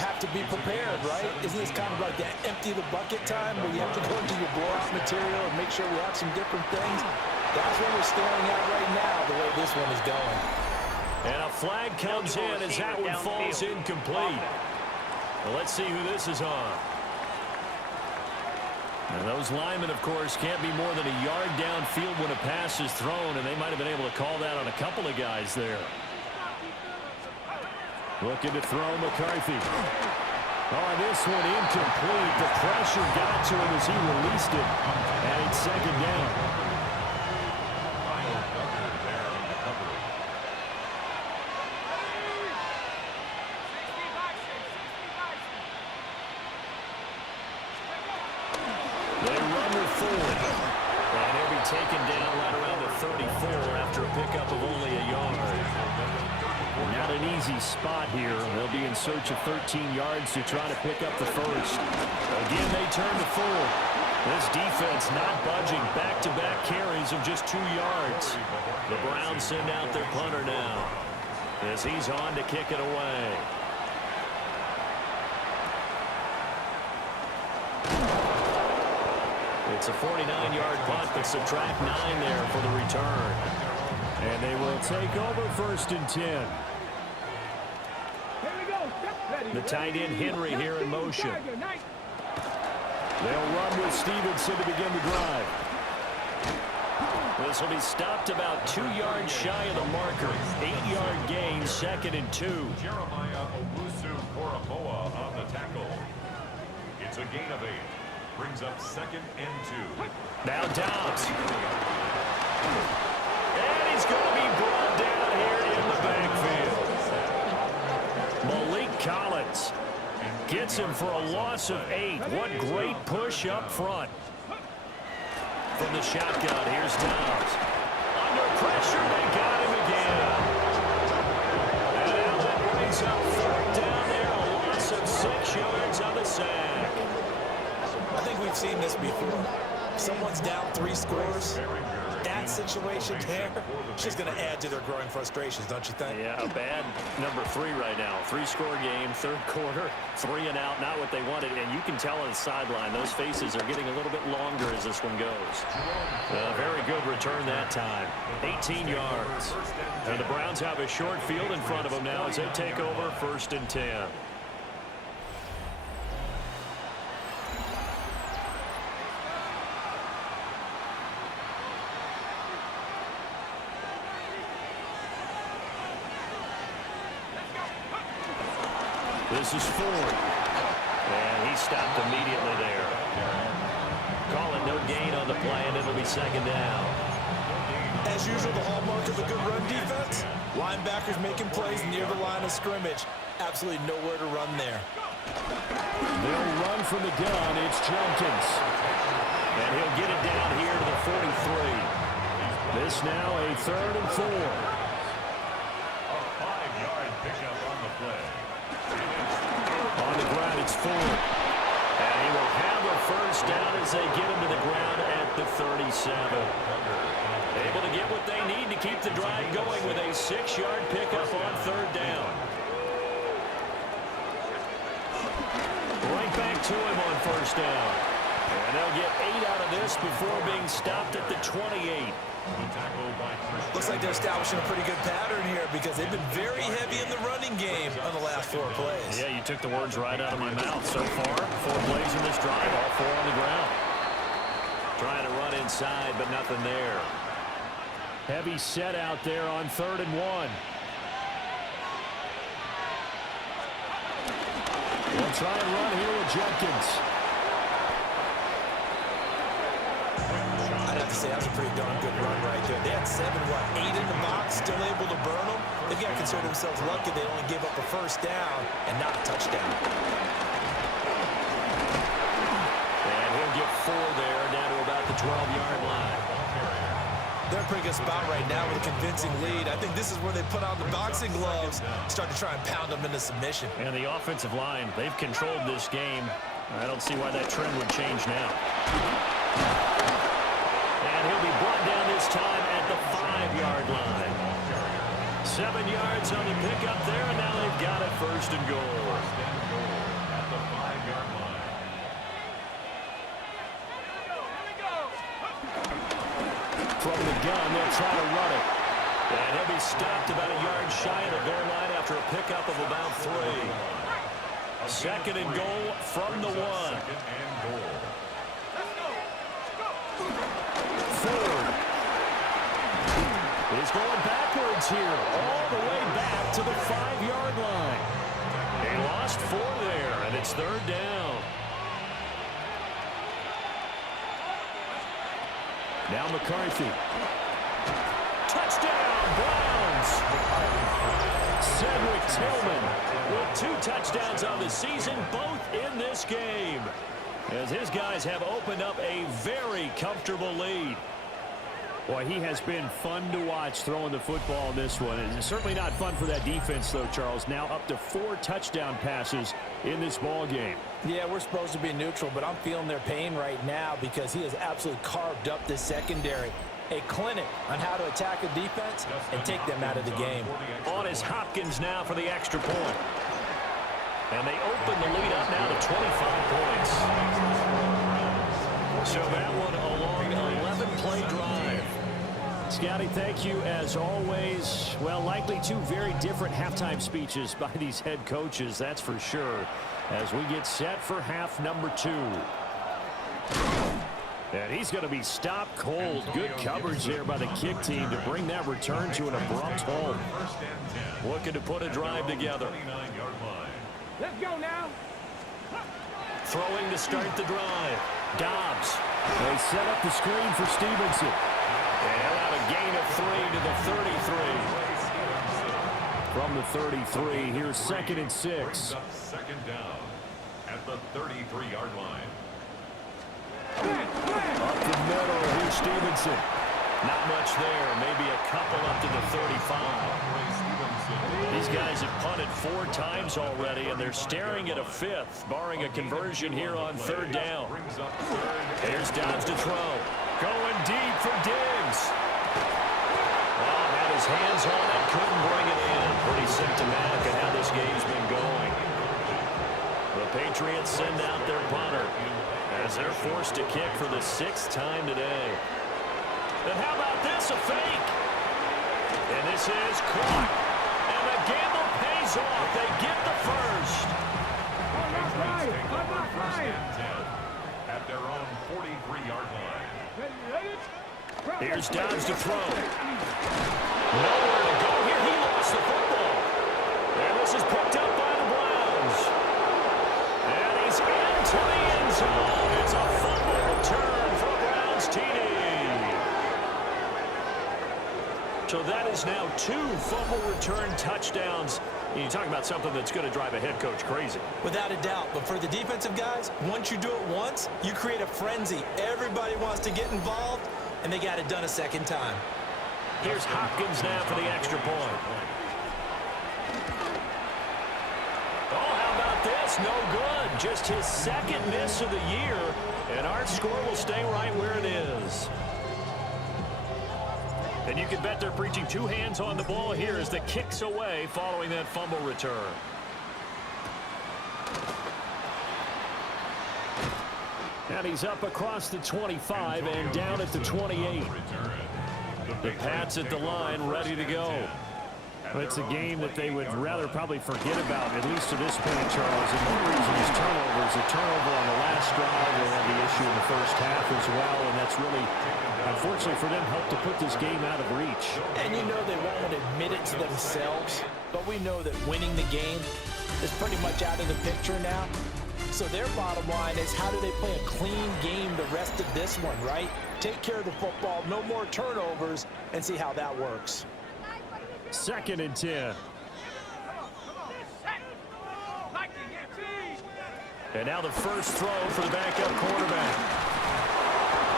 have to be prepared, right? Isn't this kind of like that empty the bucket time where you have to go into your blowout material and make sure we have some different things? That's what we're staring at right now, the way this one is going. And a flag comes in as that one falls incomplete. Well, let's see who this is on. And those linemen, of course, can't be more than a yard downfield when a pass is thrown, and they might have been able to call that on a couple of guys there. Looking to throw McCarthy. Oh, this one incomplete. The pressure got to him as he released it, and it's 2nd down. Taken down right around the 34 after a pickup of only a yard. Not an easy spot here. They'll be in search of 13 yards to try to pick up the first. Again, they turn to 4. This defense not budging. Back-to-back carries of just 2 yards. The Browns send out their punter now as he's on to kick it away. It's a 49-yard punt, but subtract 9 there for the return. And they will take over 1st and 10. The tight end Henry here in motion. They'll run with Stevenson to begin the drive. This will be stopped about 2 yards shy of the marker. 8-yard gain, 2nd and 2. Jeremiah Owusu-Koramoah on the tackle. It's a gain of 8. Brings up 2nd and 2. Now Dobbs. And he's going to be brought down here in the backfield. Malik Collins gets him for a loss of 8. What great push up front. From the shotgun, here's Dobbs. Under pressure, they got him again. And now that brings up 4th down there, a loss of 6 yards on the sack. I think we've seen this before. Someone's down 3 scores. That situation there, it's just going to add to their growing frustrations, don't you think? Yeah, a bad number 3 right now. 3-score game, 3rd quarter, 3 and out, not what they wanted. And you can tell on the sideline, those faces are getting a little bit longer as this one goes. Very good return that time. 18 yards. And the Browns have a short field in front of them now as they take over 1st and 10. This is Ford. And he stopped immediately there. Call it no gain on the play, and it'll be 2nd down. As usual, the hallmark of a good run defense. Linebackers making plays near the line of scrimmage. Absolutely nowhere to run there. They'll run from the gun. It's Jenkins. And he'll get it down here to the 43. This now a 3rd and 4. A 5-yard pickup on the play. On the ground, it's Ford. And he will have a 1st down as they get him to the ground at the 37. Able to get what they need to keep the drive going with a 6-yard pickup on 3rd down. Right back to him on 1st down. And they'll get 8 out of this before being stopped at the 28. Looks like they're establishing a pretty good pattern here because they've been very heavy in the running game on the last 4 plays. Yeah, you took the words right out of my mouth. So far, 4 plays in this drive, all 4 on the ground. Trying to run inside, but nothing there. Heavy set out there on 3rd and 1. We'll try and run here with Jenkins. I'd have to say that's a pretty darn good run right there. They had 8 in the box, still able to burn them. They've got to consider themselves lucky they only gave up a first down and not a touchdown. And he'll get 4 there, down to about the 12-yard line. They're in a pretty good spot right now with a convincing lead. I think this is where they put on the boxing gloves, start to try and pound them into submission. And the offensive line, they've controlled this game. I don't see why that trend would change now. And he'll be brought down this time at the 5-yard line. 7 yards on the pickup there, and now they've got it 1st and goal. At the 5-yard line. From the gun, they'll try to run it. And he'll be stopped about a yard shy of the goal line after a pickup of about 3. 2nd and goal from the 1. 2nd and goal. Ford is going backwards here, all the way back to the 5-yard line. They lost 4 there, and it's 3rd down. Now McCarthy. Touchdown, Browns! Cedric Tillman with 2 touchdowns on the season, both in this game, as his guys have opened up a very comfortable lead. Boy, he has been fun to watch throwing the football in this one. It's certainly not fun for that defense, though, Charles. Now up to 4 touchdown passes in this ball game. Yeah, we're supposed to be neutral, but I'm feeling their pain right now because he has absolutely carved up this secondary. A clinic on how to attack a defense and take them out of the game. On is Hopkins now for the extra point. And they open the lead up now to 25 points. So that one a long 11-play drive. Scotty, thank you as always. Well, likely 2 very different halftime speeches by these head coaches, that's for sure, as we get set for half number 2. And he's going to be stopped cold. Good coverage there by the kick team to bring that return to an abrupt halt. Looking to put a drive together. Let's go now. Throwing to start the drive. Dobbs. They set up the screen for Stevenson. And he'll have a gain of 3 to the 33. From the 33, here's 2nd and 6. 2nd down at the 33-yard line. Up the middle, here's Stevenson. Not much there, maybe a couple up to the 35. These guys have punted 4 times already, and they're staring at a 5th, barring a conversion here on 3rd down. Here's Dobbs to throw. Going deep for Diggs. Well, had his hands on it, couldn't bring it in. Pretty symptomatic of how this game's been going. The Patriots send out their punter as they're forced to kick for the 6th time today. And how about this, a fake? And this is caught. And the gamble pays off. They get the first. At their own 43-yard line. Here's Dobbs to throw. Nowhere to go here. He lost the football. And this is picked up by the Browns. And he's into the end zone. It's a fumble return for Browns TD. So that is now 2 fumble return touchdowns. You talk about something that's going to drive a head coach crazy. Without a doubt. But for the defensive guys, once you do it once, you create a frenzy. Everybody wants to get involved, and they got it done a 2nd time. Here's Hopkins now for the extra point. Oh, how about this? No good. Just his 2nd miss of the year, and our score will stay right where it is. And you can bet they're preaching 2 hands on the ball here as the kick's away following that fumble return. And he's up across the 25 and down at the 28. The Pats at the line ready to go. Well, it's a game that they would rather probably forget about, at least to this point, Charles. And one reason is turnovers. A turnover on the last drive. They had the issue in the first half as well, and that's really, unfortunately for them, helped to put this game out of reach. And you know they won't admit it to themselves, but we know that winning the game is pretty much out of the picture now. So their bottom line is, how do they play a clean game the rest of this one, right? Take care of the football, no more turnovers, and see how that works. 2nd and 10. And now the first throw for the backup quarterback.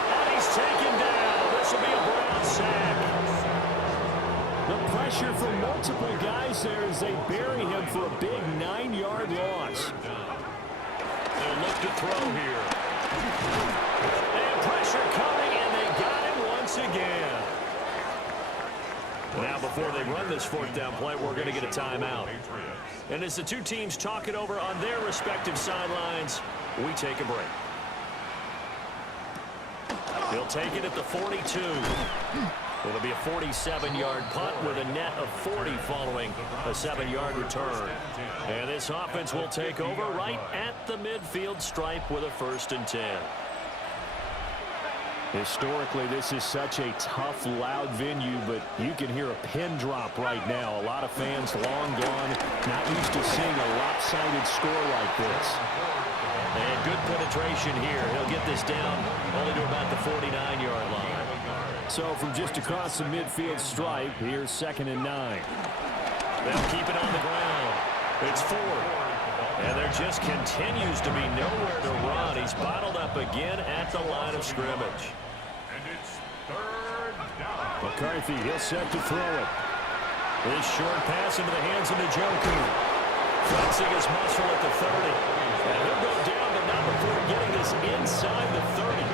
And he's taken down. This will be a Brown sack. The pressure from multiple guys there as they bury him for a big 9-yard loss. They'll look to throw here. And pressure coming, and they got him once again. Now, before they run this 4th down play, we're going to get a timeout. And as the two teams talk it over on their respective sidelines, we take a break. He'll take it at the 42. It'll be a 47-yard punt with a net of 40 following a 7-yard return. And this offense will take over right at the midfield stripe with a 1st and 10. Historically, this is such a tough, loud venue, but you can hear a pin drop right now. A lot of fans long gone, not used to seeing a lopsided score like this. And good penetration here. He'll get this down only to about the 49-yard line. So from just across the midfield stripe, here's 2nd and 9. They'll keep it on the ground. It's 4th. And there just continues to be nowhere to run. He's bottled up again at the line of scrimmage. And it's 3rd down. McCarthy, he'll set to throw it. This short pass into the hands of Njoku. Flexing his muscle at the 30. And he'll go down, but not before getting this inside the 30.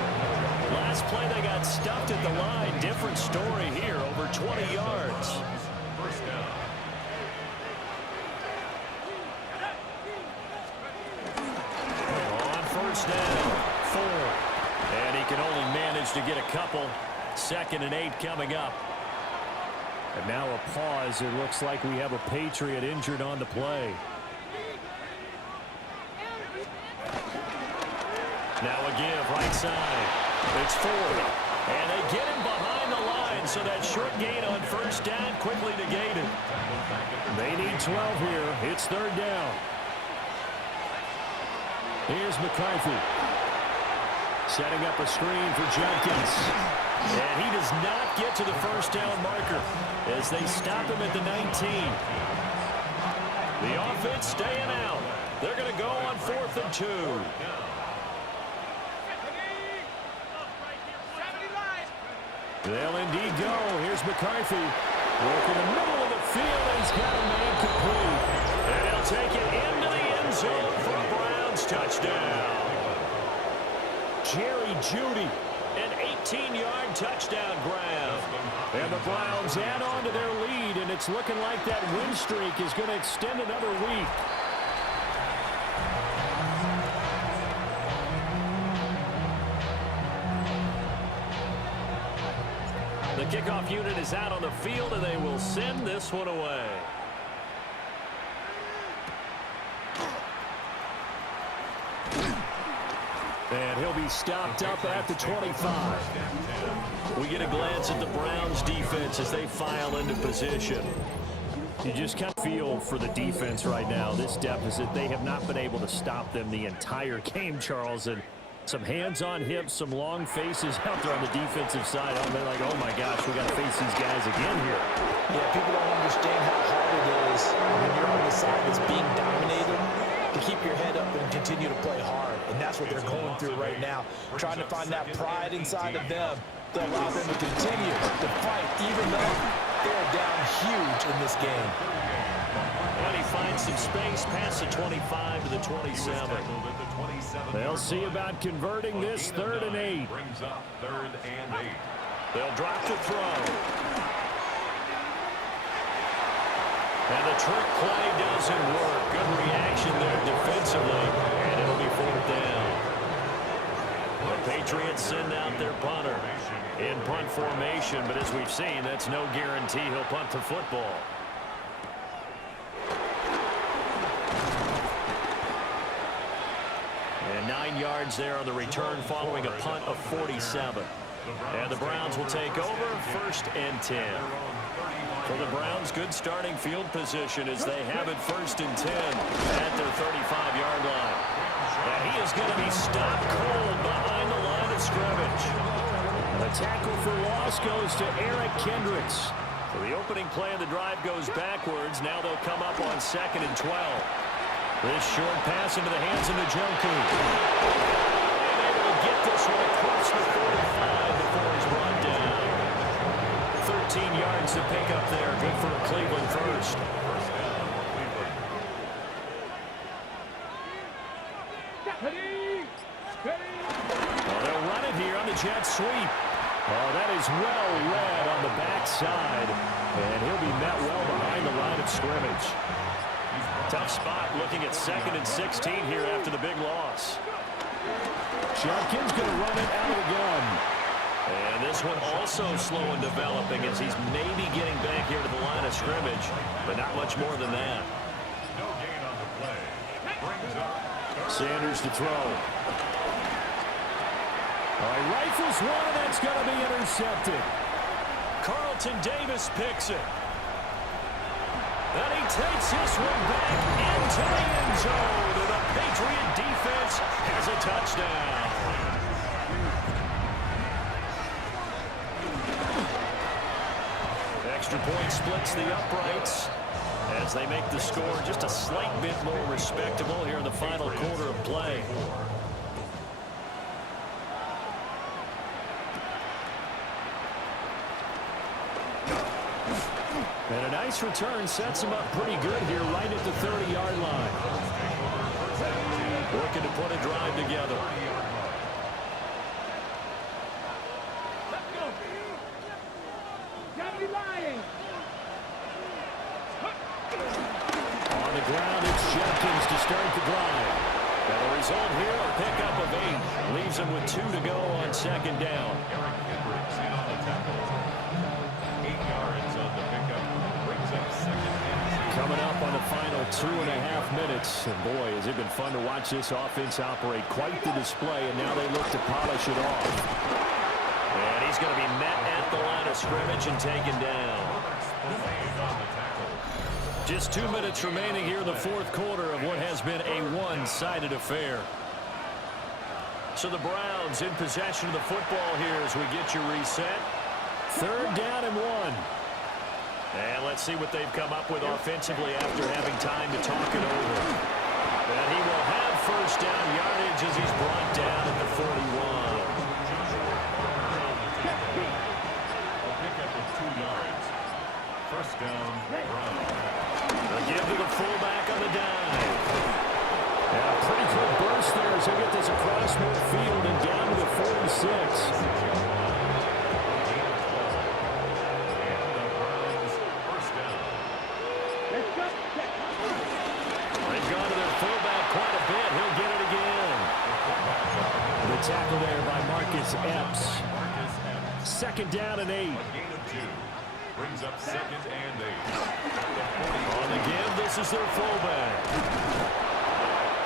Last play they got stuffed at the line. Different story here, over 20 yards. 1st down. On 1st down, 4. And he can only manage to get a couple. 2nd and 8 coming up. And now a pause. It looks like we have a Patriot injured on the play. Now a give, right side. It's 4. And they get him behind the line, so that short gain on 1st down quickly negated. They need 12 here. It's 3rd down. Here's McCarthy. Setting up a screen for Jenkins. And he does not get to the 1st down marker as they stop him at the 19. The offense staying out. They're going to go on 4th and 2. They'll indeed go. Here's McCarthy. Working the middle of the field, and he's got a man complete. And he'll take it into the end zone for a Browns touchdown. Jerry Jeudy, an 18-yard touchdown grab. And the Browns add on to their lead, and it's looking like that win streak is going to extend another week. The kickoff unit is out on the field, and they will send this one away. And he'll be stopped up at the 25. We get a glance at the Browns defense as they file into position. You just kind of feel for the defense right now. This deficit, they have not been able to stop them the entire game, Charles. And some hands on hips, some long faces out there on the defensive side. They're like, oh my gosh, we got to face these guys again here. Yeah, people don't understand how hard it is when you're on the side that's being dominated to keep your head up and continue to play hard. And that's what they're going through right now, trying to find that pride inside of them to allow them to continue to fight, even though they're down huge in this game. And he finds some space past the 25 to the 27. They'll see about converting this 3rd and 8. Brings up 3rd and 8. They'll drop to throw. And the trick play doesn't work. Good reaction there defensively. And it'll be 4th down. The Patriots send out their punter in punt formation. But as we've seen, that's no guarantee he'll punt the football. 9 yards there on the return following a punt of 47. And the Browns will take over, 1st and 10. For the Browns, good starting field position as they have it 1st and 10 at their 35-yard line. And he is going to be stopped cold behind the line of scrimmage. The tackle for loss goes to Eric Kendricks. So the opening play of the drive goes backwards. Now they'll come up on 2nd and 12. This short pass into the hands of Njoku. And able to get this one across the 45 before he's brought down. 13 yards to pick up there. Good for Cleveland first. Well, they'll run it here on the jet sweep. Oh, that is well read on the backside. And he'll be met well behind the line of scrimmage. Tough spot looking at 2nd and 16 here after the big loss. Judkins going to run it out of the gun. And this one also slow in developing as he's maybe getting back here to the line of scrimmage, but not much more than that. No gain on the play. Brings up Sanders to throw. All right, rifles one, and that's going to be intercepted. Carlton Davis picks it. And he takes this one back into the end zone. And the Patriot defense has a touchdown. Extra point splits the uprights as they make the score just a slight bit more respectable here in the final quarter of play. And a nice return sets him up pretty good here right at the 30-yard line. Looking to put a drive together. On the ground, it's Judkins to start the drive. And the result here, a pickup of 8. Leaves him with 2 to go on 2nd down. Coming up on the final 2.5 minutes. And boy, has it been fun to watch this offense operate. Quite the display, and now they look to polish it off. And he's going to be met at the line of scrimmage and taken down. Just 2 minutes remaining here in the 4th quarter of what has been a one-sided affair. So the Browns in possession of the football here as we get you reset. 3rd down and 1. And let's see what they've come up with offensively after having time to talk it over. And he will have 1st down yardage as he's brought down at the 41. a pickup of 2 yards. 1st down, Browns. A give to the fullback on the dive. And a pretty good burst there as he'll get this across midfield and down to the 46. Tackle there by Marcus Epps. 2nd down and 8. A gain of 2. Brings up 2nd and 8. On the give, this is their fullback.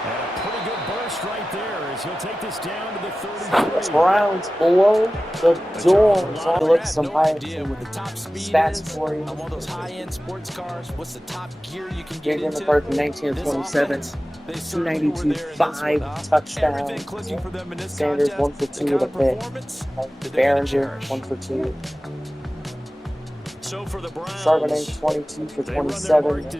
And a pretty good burst right there as he'll take this down to the 33. Browns below the door. So look some high stats for you. On one of those high-end sports cars, what's the top gear you can get Gave him into? the first 19 of 27. 292, 5 touchdowns. Sanders 1 for 2 with a pick. Behringer 1 for 2. So for the Browns, Charbonnet 22 for 27.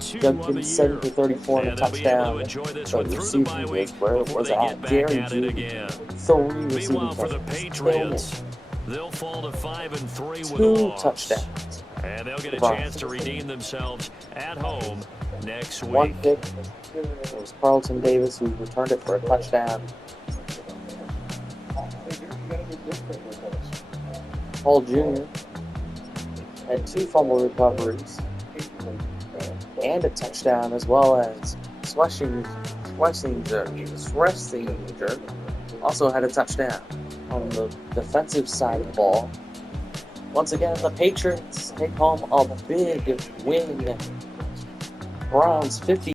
Judkins 7 for 34 and a touchdown. The receiving was where it was at. Jerry Judy 3 receiving for the touchdowns. Patriots, they'll fall to 5-3 with a 2 loss. touchdowns. And they'll get a chance to redeem themselves at home next week. 1 pick. It was Carlton Davis who returned it for a touchdown. Paul Jr. had 2 fumble recoveries and a touchdown, as well as Schlesinger also had a touchdown on the defensive side of the ball. Once again, the Patriots take home a big win. Browns 50.